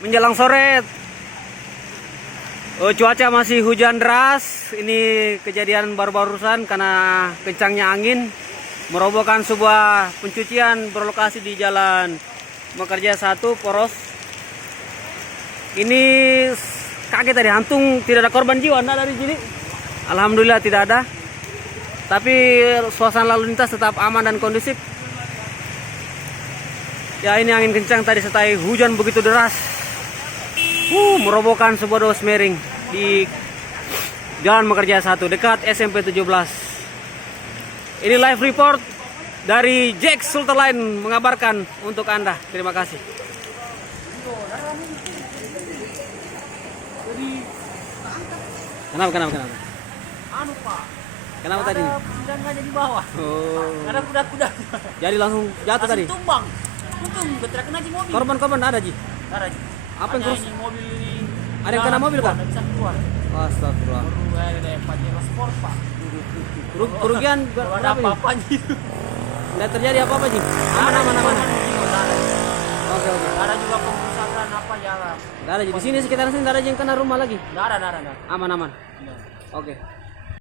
Menjelang sore, cuaca masih hujan deras. Ini kejadian baru-barusan karena kencangnya angin merobohkan sebuah pencucian berlokasi di Jalan Mekarjaya 1 Poros. Ini kaget tadi, hantung, tidak ada korban jiwa anda dari sini. Alhamdulillah tidak ada. Tapi suasana lalu lintas tetap aman dan kondusif. Ya, ini angin kencang tadi sertai hujan begitu deras. Merobohkan sebuah dos miring di Jalan Mekarjaya 1 dekat SMP 17. Ini live report dari Jack Sulterline mengabarkan untuk Anda. Terima kasih. Kenapa? Anu Pak, Kenapa tadi? Ada di bawah. Oh. Ada kuda-kuda. Jadi langsung jatuh tadi. Tumbang. Untung berterakan aja mobil. Korban ada, Ji? Ada Ji. Apa yang terus? Ini mobil ini. Ada yang kena mobil kah? Nggak bisa keluar. Astagfirullah. Baru ada Pajero Sport Pak. Kerugian Kalau ada berapa ini? apa-apa gitu. Nggak terjadi apa-apa, Ji? Aman. Oke. Ada juga pengusahaan apa ya? Nggak ada, Ji. Di sini sekitaran sini nggak ada yang kena rumah lagi. Nggak ada. Aman. Oke.